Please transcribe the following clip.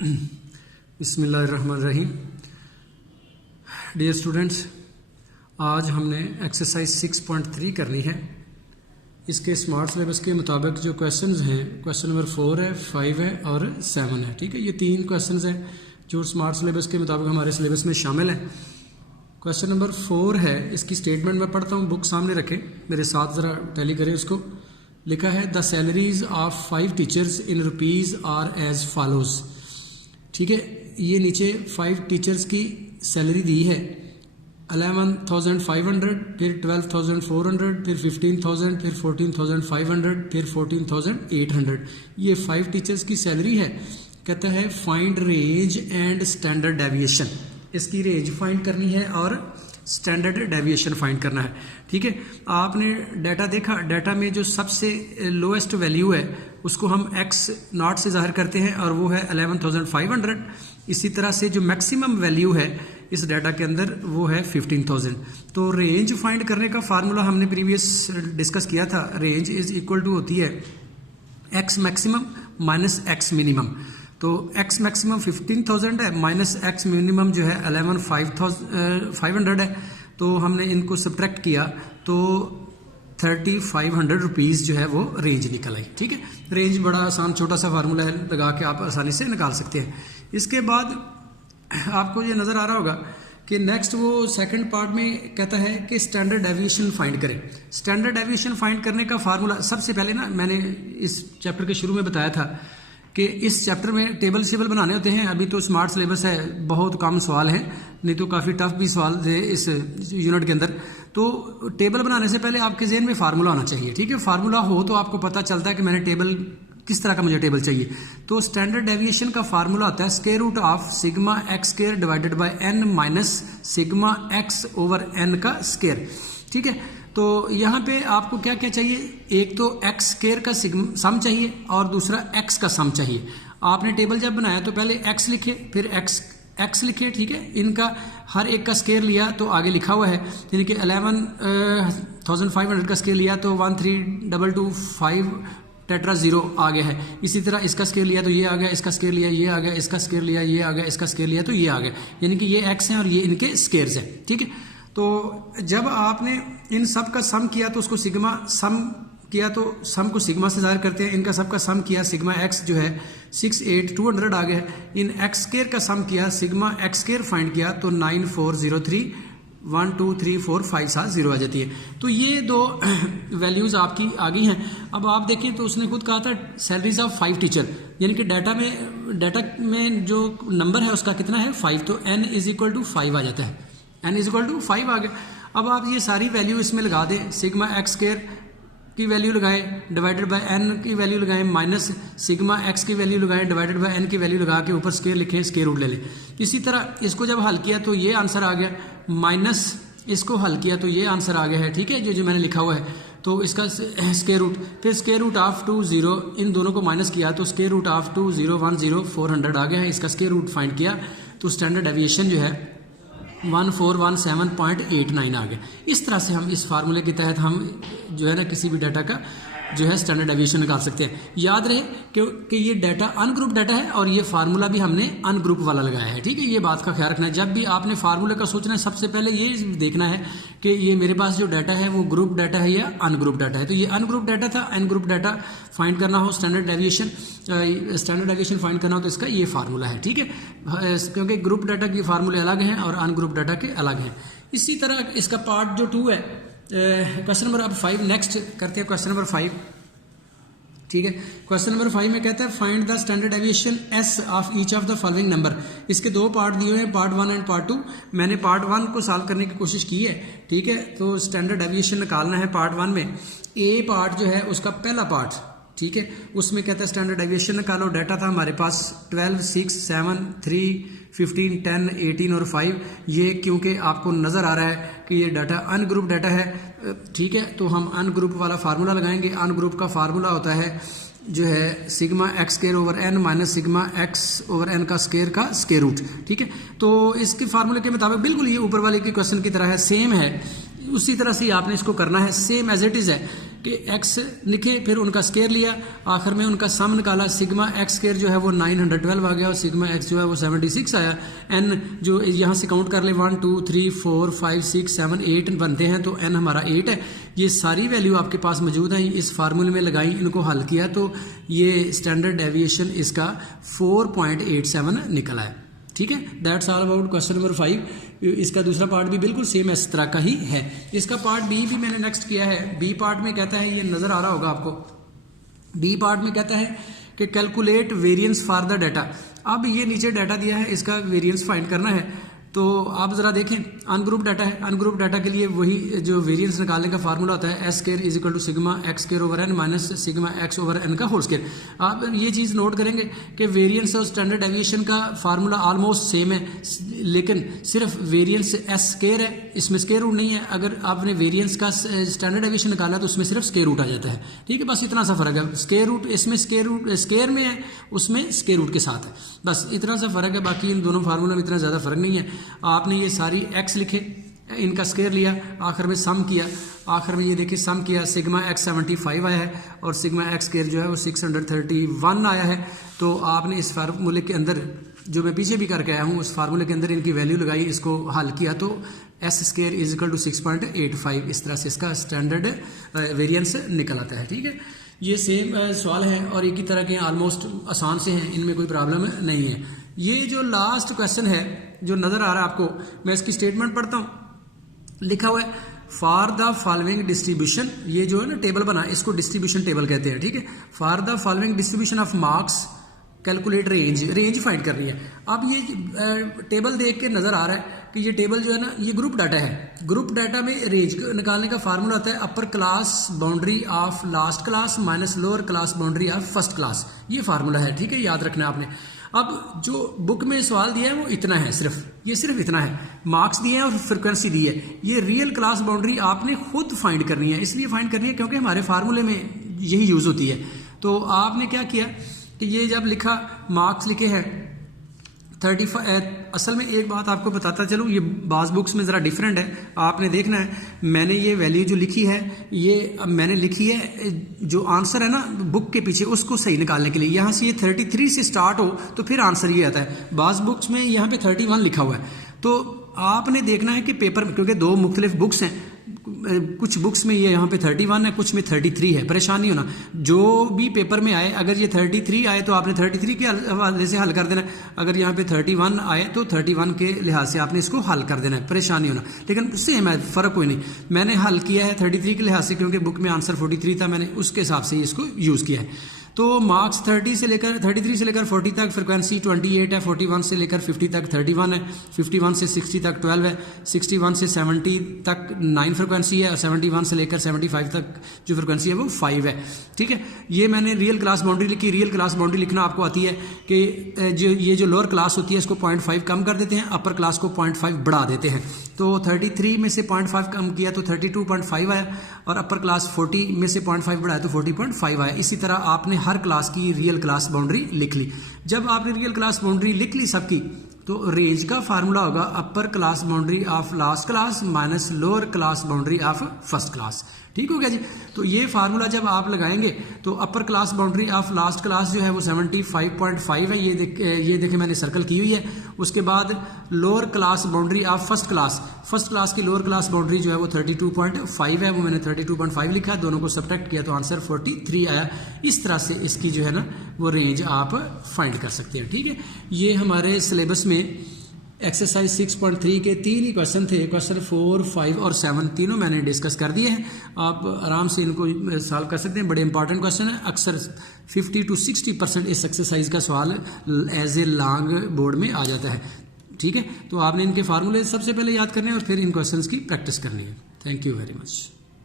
बिस्मिल्लाहिर्रहमानिर्रहीम। Dear students, आज हमने एक्सरसाइज 6.3 करनी है। इसके स्मार्ट सिलेबस के मुताबिक जो क्वेश्चंस हैं, क्वेश्चन नंबर 4 है, 5 है और 7 है। ठीक है, ये 3 क्वेश्चंस हैं जो स्मार्ट सिलेबस के मुताबिक हमारे सिलेबस में शामिल हैं। क्वेश्चन नंबर 4 है, इसकी स्टेटमेंट मैं पढ़ता हूँ, बुक सामने रखें, मेरे साथ ज़रा टैली करें उसको। लिखा है the salaries of 5 teachers in rupees are as follows. ठीक है, ये नीचे 5 टीचर्स की सैलरी दी है, 11,500, फिर 12,400, फिर 15,000, फिर 14,500, फिर 14,800। ये 5 टीचर्स की सैलरी है। कहता है find range and standard deviation. इसकी रेंज फाइंड करनी है और स्टैंडर्ड डेविएशन फाइंड करना है। ठीक है, आपने डाटा देखा, डाटा में जो सबसे लोएस्ट वैल्यू है उसको हम x नॉट से ज़ाहिर करते हैं और वो है 11,500। इसी तरह से जो मैक्सिमम वैल्यू है इस डाटा के अंदर वो है 15,000। तो रेंज फाइंड करने का फार्मूला हमने प्रीवियस डिस्कस किया था। रेंज इज इक्वल टू होती है x maximum minus x minimum. तो x मैक्सिमम 15,000 है, माइनस x मिनिमम जो है 11,500 है। तो हमने इनको सब्ट्रैक्ट किया तो 3,500 रुपीज़ जो है वो रेंज निकल आई। ठीक है, रेंज बड़ा आसान छोटा सा फार्मूला है, लगा के आप आसानी से निकाल सकते हैं। इसके बाद आपको ये नज़र आ रहा होगा कि नेक्स्ट वो सेकंड पार्ट में कहता है कि स्टैंडर्ड डेविएशन फाइंड करें। स्टैंडर्ड डेविएशन फाइंड करने का फार्मूला सबसे पहले ना, मैंने इस चैप्टर के शुरू में बताया था कि इस चैप्टर में टेबल शेबल बनाने होते हैं। अभी तो स्मार्ट सिलेबस है, बहुत कम सवाल हैं, नहीं तो काफ़ी टफ भी सवाल थे इस यूनिट के अंदर। तो टेबल बनाने से पहले आपके जहन में फार्मूला होना चाहिए। ठीक है, फार्मूला हो तो आपको पता चलता है कि मैंने टेबल किस तरह का मुझे टेबल चाहिए। तो स्टैंडर्ड डेविएशन का फार्मूला होता है square root of sigma x square divided by n minus sigma x over n का स्क्वायर। ठीक है, तो यहाँ पे आपको क्या क्या चाहिए, एक तो एक्स स्क्वायर का सम चाहिए और दूसरा एक्स का सम चाहिए। आपने टेबल जब बनाया तो पहले एक्स लिखे, फिर एक्स लिखे। ठीक है, इनका हर एक का स्क्वायर लिया तो आगे लिखा हुआ है, यानी कि 11,500 का स्क्वायर लिया तो 13,225 टेट्रा 0 आ गया है। इसी तरह इसका स्क्वायर लिया तो ये आ गया, इसका स्क्वायर लिया ये आ गया, इसका स्क्वायर लिया ये आ गया, इसका स्क्वायर लिया तो ये आ गया, यानी कि ये एक्स हैं और ये इनके स्क्वायर्स हैं। ठीक है, तो जब आपने इन सब का सम किया तो उसको सिग्मा सम किया, तो सम को सिग्मा से ज़ाहिर करते हैं। इनका सब का सम किया, सिग्मा एक्स जो है 68,200 आ गया है। इन एक्स स्क्वायर का सम किया, सिग्मा एक्स स्क्वायर फाइंड किया तो 9403 1 2 3 4 5 7 0 आ जाती है। तो ये दो वैल्यूज़ आपकी आ गई हैं। अब आप देखिए तो उसने खुद कहा था सैलरीज ऑफ 5 टीचर, यानी कि डाटा में जो नंबर है उसका कितना है 5, तो n इज इक्वल टू 5 आ जाता है, n इज इक्वल टू 5 आ गया। अब आप ये सारी वैल्यू इसमें लगा दें, सिग्मा एक्स स्क्वायर की वैल्यू लगाएं डिवाइडेड बाय n की वैल्यू लगाएं, माइनस सिग्मा x की वैल्यू लगाएं डिवाइडेड बाय n की वैल्यू लगा के ऊपर स्क्वायर लिखें, स्क्वायर रूट ले लें। इसी तरह इसको जब हल किया तो ये आंसर आ गया, माइनस इसको हल किया तो ये आंसर आ गया है। ठीक है, जो मैंने लिखा हुआ है, तो इसका स्क्वायर रूट, फिर स्क्वायर रूट ऑफ 2 0, इन दोनों को माइनस किया तो स्क्वायर रूट ऑफ 2 0 1 0 400 आ गया है। इसका स्क्वायर रूट फाइंड किया तो स्टैंडर्ड डेविएशन जो है 1417.89 आ गया। इस तरह से हम इस फार्मूले के तहत हम जो है ना किसी भी डाटा का जो है स्टैंडर्ड डेविएशन निकाल सकते हैं। याद रहे कि ये डाटा अनग्रुप डाटा है और ये फार्मूला भी हमने अनग्रुप वाला लगाया है। ठीक है, ये बात का ख्याल रखना है। जब भी आपने फार्मूले का सोचना है सबसे पहले ये देखना है कि ये मेरे पास जो डाटा है वो ग्रुप डाटा है या अनग्रुप डाटा है। तो ये अनग्रुप डाटा था, अनग्रुप डाटा फाइंड करना हो स्टैंडर्ड डेविएशन फाइंड करना हो तो इसका ये फार्मूला है। ठीक है, क्योंकि ग्रुप डाटा के फार्मूले अलग हैं और अनग्रुप डाटा के अलग हैं। इसी तरह इसका पार्ट जो 2 है, क्वेश्चन नंबर अब 5 नेक्स्ट करते हैं, क्वेश्चन नंबर 5। ठीक है, क्वेश्चन नंबर 5 में कहता है find the standard deviation S of each of the following number. इसके 2 पार्ट दिए हुए हैं, पार्ट 1 एंड पार्ट 2। मैंने पार्ट 1 को सॉल्व करने की कोशिश की है। ठीक है, तो स्टैंडर्ड डेविएशन निकालना है पार्ट 1 में। ए पार्ट जो है उसका पहला पार्ट, ठीक है, उसमें कहता है स्टैंडर्ड डेविएशन निकालो। डाटा था हमारे पास 12 6 7 3 15 10 18 और 5। ये क्योंकि आपको नज़र आ रहा है कि ये डाटा अनग्रुप डाटा है, ठीक है, तो हम अनग्रुप वाला फार्मूला लगाएंगे। अनग्रुप का फार्मूला होता है जो है sigma x square over n minus sigma x over n का स्क्वायर रूट। ठीक है, तो इसके फार्मूले के मुताबिक बिल्कुल ये ऊपर वाले के क्वेश्चन की तरह है, सेम है, उसी तरह से आपने इसको करना है, सेम एज इट इज़ है। कि एक्स लिखे, फिर उनका स्केयर लिया, आखिर में उनका सम निकाला, सिग्मा एक्स स्केयर जो है वो 912 आ गया और सिग्मा एक्स जो है वो 76 आया। एन जो यहाँ से काउंट कर ले 1 2 3 4 5 6 7 8 बनते हैं, तो एन हमारा 8 है। ये सारी वैल्यू आपके पास मौजूद है, इस फार्मूले में लगाई, इनको हल किया तो ये स्टैंडर्ड डेविएशन इसका 4.87 निकला है। ठीक है, that's all about question number 5। इसका दूसरा पार्ट भी बिल्कुल सेम इस तरह का ही है। इसका पार्ट बी भी मैंने नेक्स्ट किया है। बी पार्ट में कहता है, ये नजर आ रहा होगा आपको, बी पार्ट में कहता है कि calculate variance for the data. अब ये नीचे डाटा दिया है, इसका वेरिएंस फाइंड करना है। तो आप जरा देखें, अनग्रुप डाटा है, अनग्रुप डाटा के लिए वही जो वेरिएंस निकालने का फार्मूला होता है, s square is equal to sigma x square over n minus sigma x over n का होल स्केयर। आप ये चीज़ नोट करेंगे कि वेरिएंस और स्टैंडर्ड डेविएशन का फार्मूला ऑलमोस्ट सेम है, लेकिन सिर्फ वेरिएंस एस स्केयर है, इसमें स्केयर रूट नहीं है। अगर आपने वेरिएंस का स्टैंडर्ड डेविएशन निकाला तो उसमें सिर्फ स्केयर रूट आ जाता है। ठीक है, बस इतना सा फर्क है। स्केयर रूट इसमें स्केयर रूट स्केयर में है, उसमें स्केयर रूट के साथ है, बस इतना सा फर्क है। बाकी इन दोनों फार्मूला में इतना ज़्यादा फर्क नहीं है। आपने ये सारी एक्स लिखे, इनका स्केयर लिया, आखिर में सम किया, आखिर में ये देखिए सम किया, सिग्मा एक्स 75 आया है और सिग्मा एक्स स्केयर जो है वो 631 आया है। तो आपने इस फार्मूले के अंदर, जो मैं पीछे भी करके आया हूँ, उस फार्मूले के अंदर इनकी वैल्यू लगाई, इसको हल किया तो s square is equal to 6.85, इस तरह से इसका स्टैंडर्ड वेरिएंस निकल आता है। ठीक है, ये सेम सवाल है और एक ही तरह के ऑलमोस्ट आसान से हैं, इनमें कोई प्रॉब्लम नहीं है। ये जो लास्ट क्वेश्चन है जो नजर आ रहा है आपको, मैं इसकी स्टेटमेंट पढ़ता हूं। लिखा हुआ है फॉर द फॉलोइंग डिस्ट्रीब्यूशन, ये जो है ना टेबल बना, इसको डिस्ट्रीब्यूशन टेबल कहते हैं। ठीक है, for the following distribution of marks calculate range, range find कर रही है। अब ये टेबल देख के नजर आ रहा है कि ये टेबल जो है ना, ये ग्रुप डाटा है। ग्रुप डाटा में रेंज निकालने का फार्मूला होता है upper class boundary of last class minus lower class boundary of first class, ये फार्मूला है। ठीक है, याद रखना आपने। अब जो बुक में सवाल दिया है वो इतना है, सिर्फ इतना है, मार्क्स दिए हैं और फ्रिक्वेंसी दी है। ये रियल क्लास बाउंड्री आपने खुद फाइंड करनी है, इसलिए फाइंड करनी है क्योंकि हमारे फार्मूले में यही यूज होती है। तो आपने क्या किया कि ये जब लिखा, मार्क्स लिखे हैं 35, असल में एक बात आपको बताता चलूँ, ये बाज बुक्स में ज़रा डिफरेंट है, आपने देखना है। मैंने ये वैल्यू जो लिखी है, ये मैंने लिखी है जो आंसर है ना बुक के पीछे, उसको सही निकालने के लिए। यहाँ से ये 33 से स्टार्ट हो तो फिर आंसर ये आता है। बाज बुक्स में यहाँ पे 31 लिखा हुआ है, तो आपने देखना है कि पेपर में, क्योंकि दो मुख्तलिफ बुक्स हैं, कुछ बुक्स में ये यहाँ पे 31 है, कुछ में 33 है। परेशानी होना, जो भी पेपर में आए, अगर ये 33 आए तो आपने 33 के हवाले से हल कर देना है, अगर यहाँ पे 31 आए तो 31 के लिहाज से आपने इसको हल कर देना है। परेशानी होना, लेकिन सेम है, फर्क कोई नहीं। मैंने हल किया है 33 के लिहाज से क्योंकि बुक में आंसर 43 था, मैंने उसके हिसाब से इसको यूज़ किया है। तो मार्क्स 33 से लेकर 40 तक, फ्रिक्वेंसी 28 है, 41 से लेकर 50 तक 31 है, 51 से 60 तक 12 है, 61 से 70 तक 9 फ्रिक्वेंसी है और 71 से लेकर 75 तक जो फ्रिक्वेंसी है वो 5 है। ठीक है, ये मैंने रियल क्लास बाउंड्री लिखी। रियल क्लास बाउंड्री लिखना आपको आती है कि ये जो लोअर क्लास होती है इसको 0.5 कम कर देते हैं, अपर क्लास को 0.5 बढ़ा देते हैं। तो 33 में से 0.5 कम किया तो 32.5 आया और अपर क्लास 40 में से 0.5 बढ़ाया तो 40.5 आया। इसी तरह आपने हर क्लास की रियल क्लास बाउंड्री लिख ली। जब आपने रियल क्लास बाउंड्री लिख ली सबकी, तो रेंज का फार्मूला होगा upper class boundary of last class minus lower class boundary of first class. ठीक हो गया जी। तो ये फार्मूला जब आप लगाएंगे तो upper class boundary of last class जो है वो 75.5 है, ये देखें मैंने सर्कल की हुई है। उसके बाद lower class boundary of first class की लोअर क्लास बाउंड्री जो है वो 32.5 है, वो मैंने 32.5 लिखा, दोनों को सब्ट्रैक्ट किया तो आंसर 43 आया। इस तरह से इसकी जो है ना वो रेंज आप फाइंड कर सकते हैं। ठीक है, ये हमारे सिलेबस में एक्सरसाइज 6.3 के 3 ही क्वेश्चन थे। क्वेश्चन 4, 5 और 7 तीनों मैंने डिस्कस कर दिए हैं, आप आराम से इनको सॉल्व कर सकते हैं। बड़े इंपॉर्टेंट क्वेश्चन है, अक्सर 50 to 60% इस एक्सरसाइज का सवाल एज ए लॉन्ग बोर्ड में आ जाता है। ठीक है, तो आपने इनके फार्मूले सबसे पहले याद करने हैं और फिर इन क्वेश्चंस की प्रैक्टिस करनी है। Thank you very much.